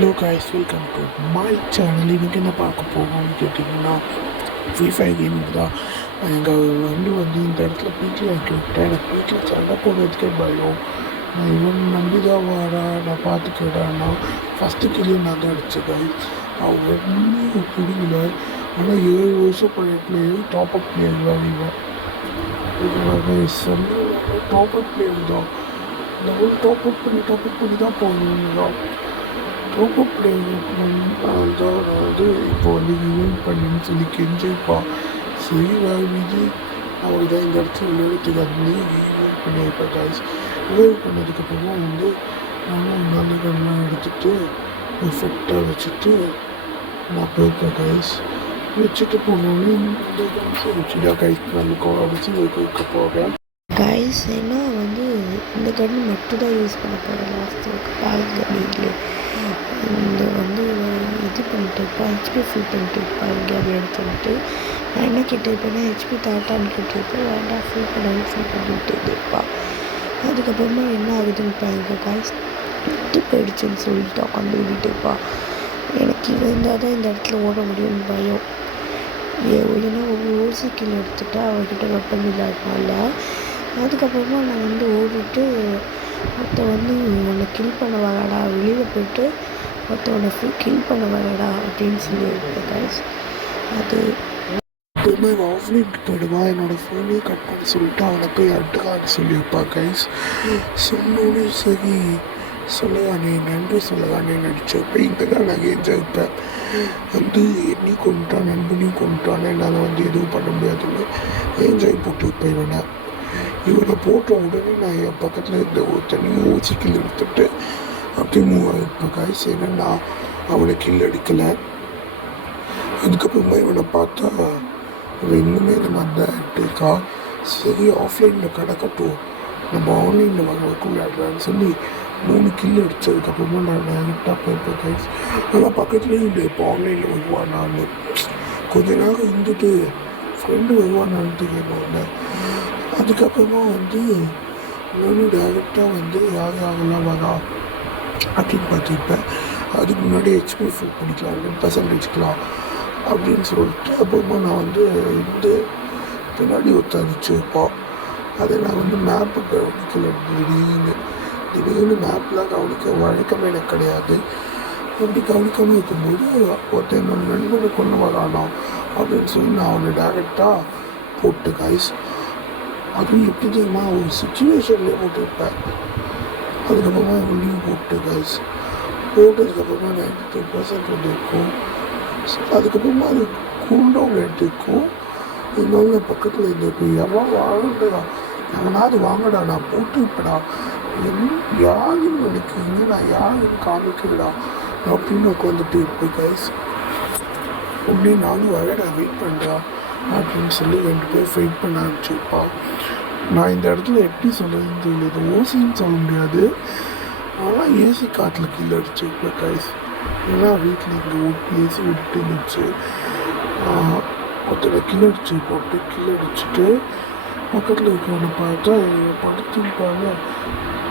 Hello guys, welcome to my channel. இன்றைக்கி என்ன பார்க்க போகணும்னு கேட்டிங்கன்னா, ஃப்ரீ ஃபயர் கேமிங் தான். எங்கள் வந்து இந்த இடத்துல பீக்கில் ஆக்கி விட்டேன். எனக்கு பீக்கில் சண்டை போடுறதுக்கே பயம். நான் இவன் நம்பி தான் வாடா, நான் பார்த்துக்கடான்னா ஃபஸ்ட்டு கிளியை நான் தான் அடித்தேன். அவன் ஒன்றுமே பிடிக்கல. ஆனால் 7 வருஷம் பழைய பிளேயர், டாப்அப் பிளேயர் தான் இவன். டாப்அப் பிளேயர் தான். இந்த டாப்அப் பண்ணி தான் போகணும் தான். ரொம்ப அதாவது இப்போ வந்து ஈவெண்ட் பண்ணுன்னு சொல்லி கெஞ்சிப்பா. சரி விஜய் அவருக்கு தான் இந்த இடத்துல விளையாடுறதுக்கு அதுலேயே ஈவெண்ட் பண்ணியிருப்பேன் காய்ஸ். ஈவெண்ட் பண்ணதுக்கப்புறமா வந்து நானும் நல்ல கண்ணெலாம் எடுத்துகிட்டு எஃபெக்டாக வச்சுட்டு நான் போயிருப்பேன் காய்ஸ். வச்சுட்டு போனோன்னே இந்த கன்ஸை வச்சுட்டா காய்ஸ். நல்ல அடிச்சு வைக்க போகிறேன் காய்ஸ். ஏன்னா வந்து இந்த கன்று மட்டும் தான் யூஸ் பண்ண போகிறேன் லாஸ்ட்டு பேக் கன்னிலே. இந்த வந்து இது பண்ணிட்டு இருப்பேன், ஹெச்பி ஃபில் பண்ணிட்டு இருப்பேன். எங்கேயாவது எடுத்துக்கிட்டு நான் என்ன கேட்டிருப்பேன்னா ஹெச்பி தாட்டான்னு கேட்டிருப்பேன். வேண்டாம் ஃபில் பண்ணிட்டு இருப்பான். அதுக்கப்புறமா என்ன ஆகுதுன்னு பாருங்க காய்ஸ், விட்டு போயிடுச்சுன்னு சொல்லிட்டு உட்காந்து ஓடிட்டு இருப்பான். எனக்கு இவன் இருந்தால் தான் இந்த இடத்துல ஓட முடியும்னு பயம். இல்லைன்னா ஒரு ஓசிக்கில் எடுத்துகிட்டா அவர்கிட்ட வெப்பன் இல்லாதனால. அதுக்கப்புறமா நான் வந்து ஓடிட்டு ஒருத்தன் வந்து உன்னை கில் பண்ண வரடா, வெளியில் போய்ட்டு ஒருத்தவனை கில் பண்ண வரடா அப்படின்னு சொல்லியிருப்பேன் கைஸ். அது எப்பவுமே ஆஃப்லைனுக்கு போயிடுவான். என்னோடய ஃபோனே கட் பண்ணி சொல்லிட்டு அவனை போய் அட்டுக்கான்னு சொல்லியிருப்பான் கைஸ். சொன்னோன்னே சரி சொல்லுவானே, நன்றி சொல்லுவானே நடிச்சிருப்பேன். இந்த தான் நான் என்ஜாய்ப்பேன். வந்து என்னையும் கொண்டுட்டான், நண்பனையும் கொண்டுட்டான். என்னால் வந்து எதுவும் பண்ண முடியாதுன்னு என்ஜாய் போட்டு போயிடுவேன். இவனை போட்ட உடனே நான் என் பக்கத்தில் இருந்த ஒரு தனியாக ஊசிக்கில் எடுத்துட்டு அப்படியே மூவ் ஆகிருப்பேன் காய்ஸ். ஏன்னா அவனை கில் அடிக்கலை. அதுக்கப்புறமா இவனை பார்த்தா இவன் இன்னுமே இந்த மாதிரி தான் இருக்கா. சரி ஆஃப்லைனில் கிடக்கட்டும், நம்ம ஆன்லைனில் வாங்க விளையாடுறான்னு சொல்லி 3 கில் அடித்ததுக்கப்புறமா நான் டேரெக்டாக போயிருப்பேன் கைஸ். ஆனால் பக்கத்துலேயும் இல்லை. இப்போ ஆன்லைனில் வருவான். நான் கொஞ்ச நேரம் இருந்துட்டு ஃப்ரெண்டு வருவானான்ட்டு கேட்பாங்க. அதுக்கப்புறமா வந்து நானும் டேரெக்டாக வந்து யாரெல்லாம் வரா அப்படின்னு பார்த்துருப்பேன். அதுக்கு முன்னாடி ஹெச்பி ஃபில் பண்ணிக்கலாம், 10% வச்சுக்கலாம் அப்படின்னு சொல்லிட்டு அப்புறமா நான் வந்து இந்த பின்னாடி ஒத்தரிச்சுப்போம். அதை நான் வந்து மேப்பு கவனிக்கல. திடீர்னு மேப்லாம் கவனிக்க வழக்கமே எனக்கு கிடையாது. அப்படி கவனிக்காமல் இருக்கும்போது ஒருத்தன் என்னோட நண்பனை கொண்டு வரானோ அப்படின்னு சொல்லி நான் அவனை டேரெக்டாக போட்டு காய்ஸ். அதுவும் எப்படி தெரியுமா, ஒரு சுச்சுவேஷன்லேயே போட்டுருப்பேன். அதுக்கப்புறமா வெளியும் போட்டு காய்ஸ். போட்டதுக்கப்புறமா 92% வந்துருக்கும். அதுக்கப்புறமா அது கூல்டவுன் எடுத்துருக்கும். இருந்தாலும் பக்கத்தில் இருந்திருக்கு. எவன் வாங்கடா, எவனாவது வாங்கடா, நான் போட்டு இப்படா யாருன்னு நினைக்கிறீங்க, நான் யாருன்னு காமிக்கிறடா அப்படின்னு உட்காந்துட்டு இருப்பேன் கைஸ். உடனே நானும் வரடா வெயிட் பண்ணுறா அப்படின்னு சொல்லி 2 பேர் ஃபைட் பண்ண ஆரம்பிச்சுப்பா. நான் இந்த இடத்துல எப்படி சொல்லுறதுன்னு தெரியல. ஓசின்னு சொல்ல முடியாது, ஆனால் ஏசி காட்டில் கீழே அடிச்சுப்பேன் கைஸ். ஏன்னா வீட்டில் இங்கே ஏசி விட்டு இருந்துச்சு. ஒருத்தனை கீழே அடிச்சு போட்டு கீழே அடிச்சுட்டு பக்கத்தில் இருக்கிறவனை பார்த்தா படுத்துப்பாங்க.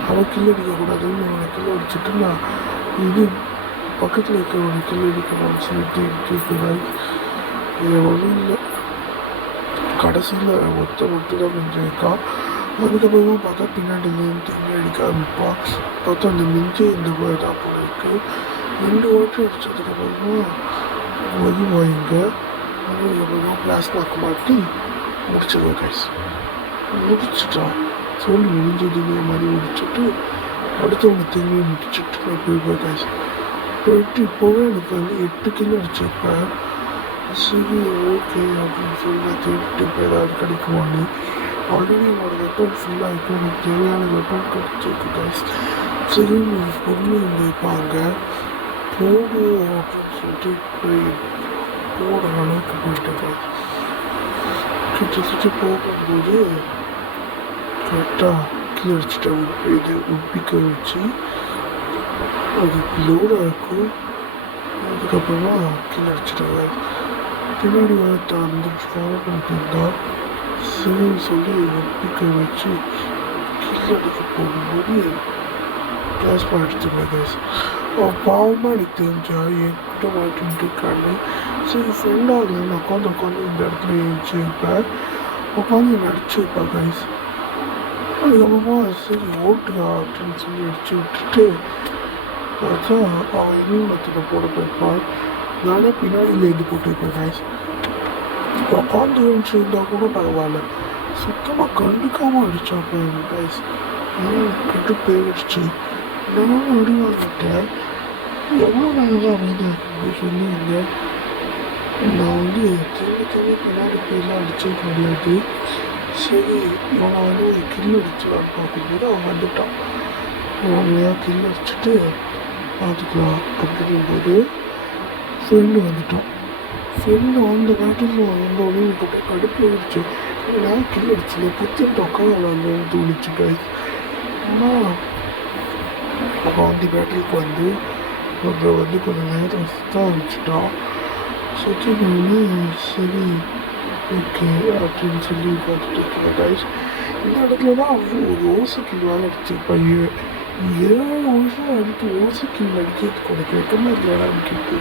அவன் கீழே அடிக்கக்கூடாதுன்னு அவனை கீழே அடிச்சுட்டு நான் இது பக்கத்தில் இருக்கிறவனை கீழே அடிக்கணும்னு சொல்லிட்டு இருக்கிறாய். இது ஒன்றும் இல்லை. கடைசியில் ஒருத்தன் மட்டும் தான் மிஞ்சிருக்கா. அதுக்கப்புறமா பார்த்தா பின்னாடி திரும்பி அடிக்க ஆரம்பிப்பான். பார்த்தா அந்த மிஞ்சி இந்த தான் போல இருக்கு. 2 ஓட்டு அடித்ததுக்கப்புறமா வருவாங்க. அதுக்கப்புறமா பிளாஸ்மாக்கு மாட்டி முடிச்சிடுவேன் கைஸ். முடிச்சுட்டான் சொல்லி முடிஞ்சதுமே மாதிரி முடிச்சுட்டு அடுத்தவனை திரும்பி முடிச்சுட்டு நான் போயிருப்பேன் கைஸ். போயிட்டு இப்போவே எனக்கு வந்து 8 கிலோ அடிச்சிருப்பேன். சரி ஓகே அப்படின்னு சொல்லி நான் தேடிட்டு இப்போ ஏதாவது கிடைக்குமான்னு. ஆல்ரெடி என்னோட வெப்பன் ஃபுல்லாக இருக்கும். எனக்கு தேவையான வெப்பன் கிடைச்சிருக்கு கைஸ். சரி பொண்ணு இருந்திருப்பாங்க போடு அப்படின்னு சொல்லிட்டு போய் போகிற அளவுக்கு போயிட்டேன் கைஸ். கிட்டத்தட்ட போகும்போது கரெக்டாக கீழே அடிச்சுட்டேன். இது உப்பிக்க வச்சு அது லோடாக இருக்கும். அதுக்கப்புறமா கீழே அடிச்சுட்டாங்க. பின்னாடி வரத்த வந்து ஃபாலோ பண்ணிட்டு இருந்தால் சரின்னு சொல்லி உப்பிக்க வச்சு கீழே அடிக்க போகும்போது பிளாஸ்மா எடுத்துருவேன் கைஸ். பாவமாக எனக்கு தெரிஞ்சா என்கிட்ட மாட்டின்ட்டு இருக்கான்னு சரி ஃப்ரெண்டாக நான் உட்காந்து இந்த இடத்துல எழுந்துச்சு வைப்பேன் உட்காந்து நடிச்சு வைப்பேன் கைஸ். அதுக்கப்புறமா சரி ஓட்டுறா அப்படின்னு சொல்லி அடிச்சு விட்டுட்டு பார்த்தா அவன் இன்னும் போட போய்ப்பான். நானே பின்னாடியில் எழுதி போட்டு வைப்பேன் கைஸ். உட்காந்து எழுந்துச்சு இருந்தால் கூட பரவாயில்ல, சுத்தமாக கண்டுக்காமல் அடிச்சாப்பேன் எங்கள் கைஸ். கட்டு போயிடுச்சு. நானும் அடி வாங்கிட்டேன். எவ்வளோ நாங்கள் அமைதியாக அப்படின்னு சொல்லுவீங்க. நான் வந்து திரும்பி பின்னாடி போயெல்லாம் அடிச்சது கிடையாது. சரி இவனை வந்து ஒரு கில் அடிச்சலான்னு பார்க்கும்போது அவன் வந்துட்டான். அவனையா கில் அடிச்சுட்டு பார்த்துக்கலாம் அப்படிங்கும்போது ஃப்ரெண்டு வந்துட்டான். ஃப்ரெண்டு வந்த காட்டில் வந்தோடனே எனக்கு அப்படியே கடுப்பு ஆயிடுச்சு. நான் கில் அடிச்சல புத்திட்டு உட்காந்து தோணுச்சு கைஸ். ஆனால் அப்போ அந்த பேட்டரிக்கு வந்து கொஞ்சம் நேரம் சுத்த ஆரம்பிச்சிட்டான். சுற்றினோடனே சரி ஓகே அப்படின்னு சொல்லி பார்த்துட்டு இருக்கேன் கைஸ். இந்த இடத்துல தான் அவன் ஒரு ஓசைக்கில் வேலை அடிச்சிருப்பான். 7 வருஷம் அடித்து ஓசைக்கில் அடிக்கிறதுக்கு உனக்கு வெக்கமாக இல்லையான்னு கேட்டு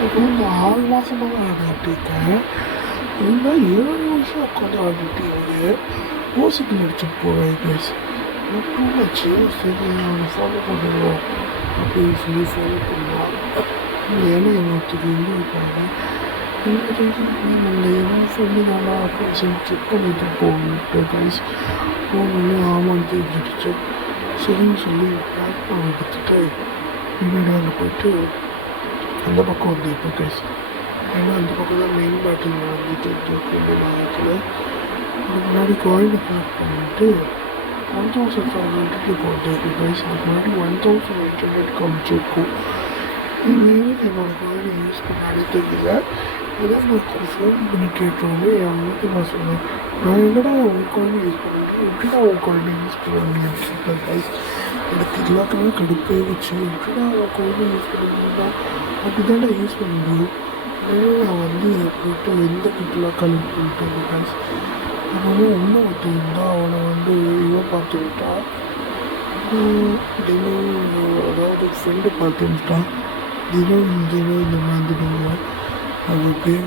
அப்புறம் இந்த 6 மாதமாக ஆடிட்டுருக்கேன். இருந்தால் 7 வருஷம் உட்காந்து ஆடிட்டு ஓசைக்கில் அடிச்சுட்டு போவேன் கைஸ். டூமாச்சு. சரி அவனை ஃபாலோ பண்ணுவோம் அப்படின்னு சொல்லி ஃபாலோ பண்ணுவான். ஏன்னா என்னொருத்தர் வந்து இருப்பாங்க நம்ம எவ்வளோ சொல்லி நல்லா அப்படின்னு சொல்லி செக் பண்ணிட்டு போகணுன்ட்டு கைஸ். போகணுன்னு ஆமான்னு தெரிஞ்சிடுச்சு. சரின்னு சொல்லி பிளாட்ஃபார்ம் எடுத்துகிட்டு முன்னாடி அங்கே போயிட்டு அந்த பக்கம் வந்து இப்போ கைஸ். ஏன்னா அந்த பக்கம் தான் மெயின் பேட்டில் வந்துட்டு இருக்கு. இந்த நேரத்தில் அதுக்கு முன்னாடி காயினை கலெக்ட் பண்ணிட்டு 1500 போட்டு கைஸ். அதுக்கு முன்னாடி 1800 காமிச்சிருக்கும். இதுவே என்னோட காயினை யூஸ் பண்ணாலே தெரியல. இதான் நான் ஃபோன் பண்ணி கேட்டோன்னே என் வீட்டு நான் சொன்னேன், நான் என்னடா உன் காயினை யூஸ் பண்ணிட்டு எப்படிடா உன் காயினை யூஸ் பண்ண முடியும்னு சொல்லிட்டேன் கைஸ். எனக்கு எல்லாத்துக்குமே கடுப்பே வச்சு எப்படிடா உன் காயினை யூஸ் பண்ண முடியும்னா அப்படி தான்டா யூஸ் பண்ண முடியும். நான் வந்து போய்ட்டு எந்த கிட்டலாம் கலெக்ட் பண்ணிட்டு கைஸ். அப்புறம் இன்னும் ஒருத்தர் இருந்தால் அவனை வந்து இவன் பார்த்து விட்டா தினம், அதாவது ஃப்ரெண்டு பார்த்து விட்டான். தினம் இந்த மாதிரி அவன் பேர்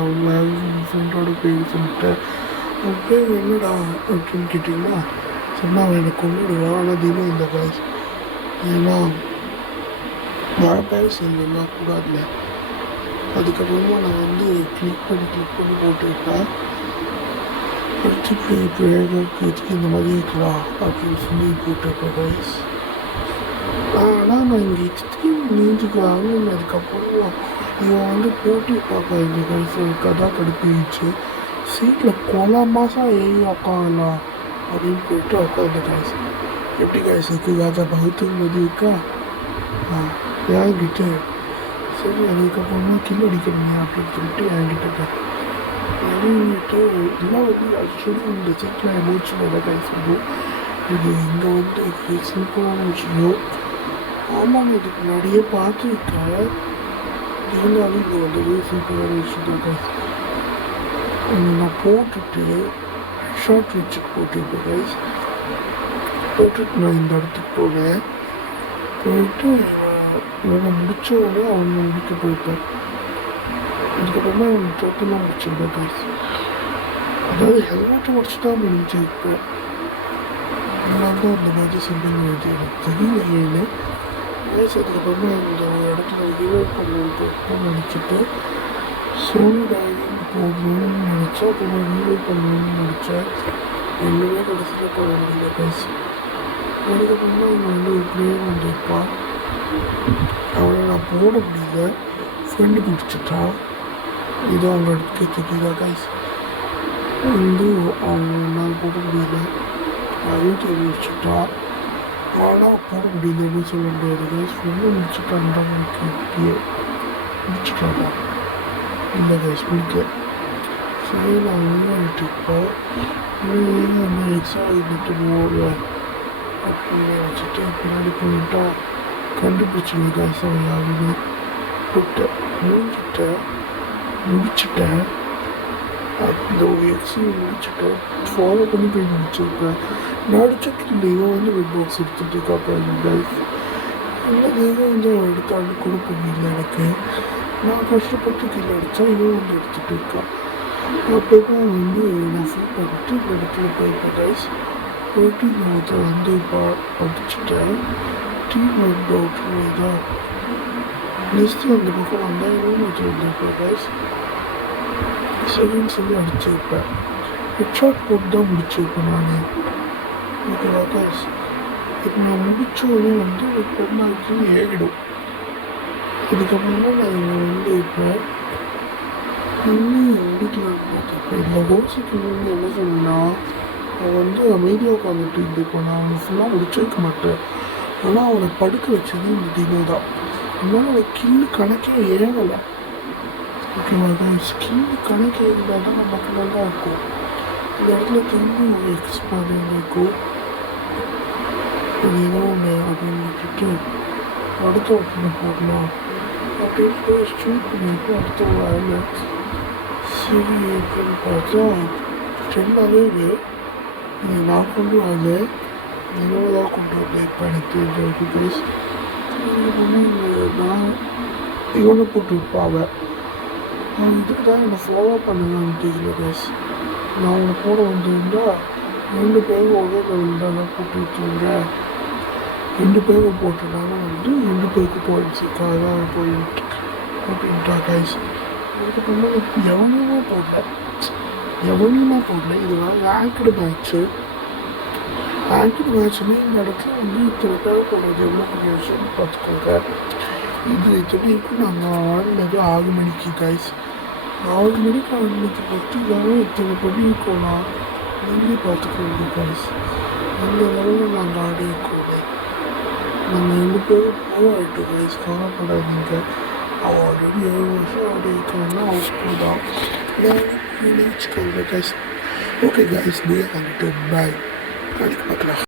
அவன் ஃப்ரெண்டோட பேர் சொல்லிட்டேன். அவன் பேர் என்னடா அப்படின்னு கேட்டிங்கன்னா சொன்னால் அவன் என்னை கொண்டுடுவான். ஆனால் தினம் இந்த காய்ஸ் ஏன்னா வேறு பேர் சொல்லலாம் கூடாதுல. அதுக்கப்புறமா நான் வந்து கிளிக் பண்ணி போட்டு வைப்பேன். அடுத்து எதுக்கு இந்த மாதிரி இருக்கலாம் அப்படின்னு சொல்லி போட்டிருப்பேன் கைஸ். ஆனால் நான் இங்கே எக்ஸ்ட்ரீம் நீஞ்சுக்கு ஆனதுக்கப்புறம் இவன் வந்து போட்டி பார்க்க இந்த கைஸ் கதா கடுப்பிச்சு சீட்டில் கொலை மாதம் ஏறி உட்காங்கலாம் அப்படின்னு போயிட்டு உட்காந்து கைஸ். எப்படி கைஸ் இருக்குது ராஜா பகுத்துங்கிறது இருக்கா என்கிட்ட. சரி அதுக்கப்புறமா கில் அடிக்கணுங்க அப்படின்னு சொல்லிட்டு என்கிட்ட இறங்கிட்டு எல்லாம் வந்து ஆக்சுவலி இந்த சீட்டில் எமோஷனல் தான் கைஸ் வரும். இது இங்கே வந்து சிம்பிளான விஷயம். ஆமாங்க இதுக்கு முன்னாடியே பார்த்துருக்கேன். இருந்தாலும் இங்கே வந்தது சிம்பிளான விஷயம் தான் கைஸ். நான் போட்டுட்டு ஷார்ட் வச்சுட்டு போட்டுருப்பேன் கைஸ். போட்டுட்டு நான் இந்த இடத்துக்கு போனேன். போயிட்டு இவனை முடித்த உடனே அவனை முடிக்க போயிட்டேன். அதுக்கப்புறமா அவன் டோட்டலாக முடிச்சிருப்பேன் கைஸ். அதாவது ஹெல்மெட்டை முடிச்சு தான் முடிஞ்சிருப்பேன். அதனால தான் அந்த மாதிரி சிம்பிள் வருது எனக்கு தெரியல ஏன்னு கைஸ். அதுக்கப்புறமா இந்த இடத்துல ரிவைவ் பண்ணணும்னு நினச்சிட்டு சோலோ டைவிங் போகணும்னு நினச்சேன். அப்புறமா ரிவைவ் பண்ணணும்னு நினச்சேன். என்னவே கடைசியில் போக முடியல கைஸ். அதுக்கப்புறமா இங்கே வந்து ஒரு பிளேயர் வந்துருப்பான். அவனை நான் போட முடியல. ஃப்ரெண்டு பிடிச்சிட்டான். இது அவங்க எடுத்து தெரியுதா கைஸ். வந்து அவங்க நான் போட முடியல. அதையும் தெரிவிச்சுட்டா. ஆனால் போட முடியல அப்படின்னு சொல்ல முடியாது கைஸ். ஃப்ரெண்டு முடிச்சுட்டான் தான் எனக்கு முடிச்சுட்டாடா இல்லை கைஸ் முடிக்க. சரி நான் விளையாடிட்டு இருப்போம். வந்து எக்ஸா விட்டு போவேன் அப்படின்னு நினச்சிட்டு பின்னாடி போயிட்டா கண்டுபிடிச்சிருங்க கைஸ். அவன் யாருன்னு விட்டேன் முடிச்சுட்டேன். அந்த ஒரு எக்ஸையும் முடிச்சுட்டேன். ஃபாலோ பண்ணி போய் முடிச்சிருப்பேன். நான் அடிச்சதுக்கு இவன் வந்து வெப் பாக்ஸ் எடுத்துகிட்டு இருக்காப்பா கைஸ். இந்த தேகம் வந்து அவன் எடுத்தாலும் கொடுக்க இல்லை எனக்கு. நான் கஷ்டப்பட்டு கீழே அடித்தா இவன் வந்து எடுத்துகிட்டு இருக்கான். அப்போ தான் வந்து நான் ஃபீல் பண்ணிட்டு இந்த இடத்துல போயிருப்பேன் கைஸ். போயிட்டு நான் அதை வந்து இப்போ அடிச்சுட்டேன். டீம் வந்து அவுட்ல தான் நெக்ஸ்ட்டு அந்த பக்கம் வந்தால் இன்னும் வச்சு வந்திருப்பேன் கைஸ். சரின்னு சொல்லி அடிச்சிருப்பேன். ஹெட்ஷாட் போட்டு தான் முடிச்சிருப்பேன் நான். ஓகேவா கைஸ்? இப்போ நான் முடித்தோடனே வந்து ஒரு பெருநாளைக்கு ஏறிடும். இதுக்கப்புறம் தான் நான் இங்கே வந்து இப்போ இன்னும் முடிக்கலான்னு பார்த்துருப்பேன். இதில் ரோசிக்கு வந்து என்ன சொன்னா, அவன் வந்து அமைதியாக உட்காந்துட்டு இருந்திருப்பான். நான் அவனை ஃபுல்லாக முடிச்சிருக்க மாட்டேன். ஆனால் அவனை படுக்க வச்சது இந்த டினோ தான். அதனால அவன் கில்லு கணக்கே ஏறலை. ஓகேவா கைஸ்? கில்லு கணக்கே இருந்தால் தான் நமக்கு நல்லா இருக்கும். இந்த இடத்துல திரும்பி ஒரு எக்ஸ்பர்ட் இருக்கும். இது ஏதோ ஒன்று அப்படின்னு விட்டுட்டு அடுத்த ஒருத்தனை போடலாம் அப்படின்னு போய் ஸ்ட்ரீட் பண்ணிட்டு அடுத்த ஒரு வேலை சரி அப்படின்னு பார்த்தா சென்னாவே இது நான் கொண்டு வரல, என்னோட தான் கொண்டு வந்தேன். இப்போ எனக்கு தெரிஞ்ச ஒரு ப்ளேஸ் நான் இவனை போட்டு இருப்பாங்க. அவன் இதுக்கு தான் என்னை ஃபாலோ பண்ணலான்னு தெரியல ப்ளேஸ். நான் அவனை போட வந்திருந்தா 2 பேரும் ஒரே லெவலில் தான் போட்டு வச்சுருந்தேன். 2 பேரும் போட்டனால வந்து 2 பேருக்கு போயிடுச்சுக்காக தான் போட்டுட்டா கைஸ். அதுக்கப்புறமா இப்போ எவனையுமே போடல. இது ரேங்க்டு மேட்ச்சு. ரேங்க்டு மேட்ச்சுமே இந்த இடத்துல வந்து இத்தனை பேர் போடுறது எவ்வளோ பெரிய விஷயம் பார்த்துக்கோங்க. இது இத்தனைக்கும் நாங்கள் ஆடினது 6 மணிக்கு கைஸ். 6 மணிக்கு ஆடினது பற்றி இல்லாமல் இத்தனை பண்ணியிருக்கோம். நீங்களே பார்த்துக்கோங்க கைஸ். அந்த லெவலில் நாங்கள் ஆடியிருக்கோம். நாங்கள் 2 பேரும் ப்ரோ ஆகிட்டோம் கைஸ், கவலைப்படாதீங்க. அவன் ஆல்ரெடி 7 வருஷம் ஆடி இருக்காங்கன்னா அவன் ப்ரோ தான். நினச்சிக்கோங்க கைஸ். ஓகே கைஸ், நீ வந்துட்டு பாய். நாளைக்கு பார்க்கலாம்.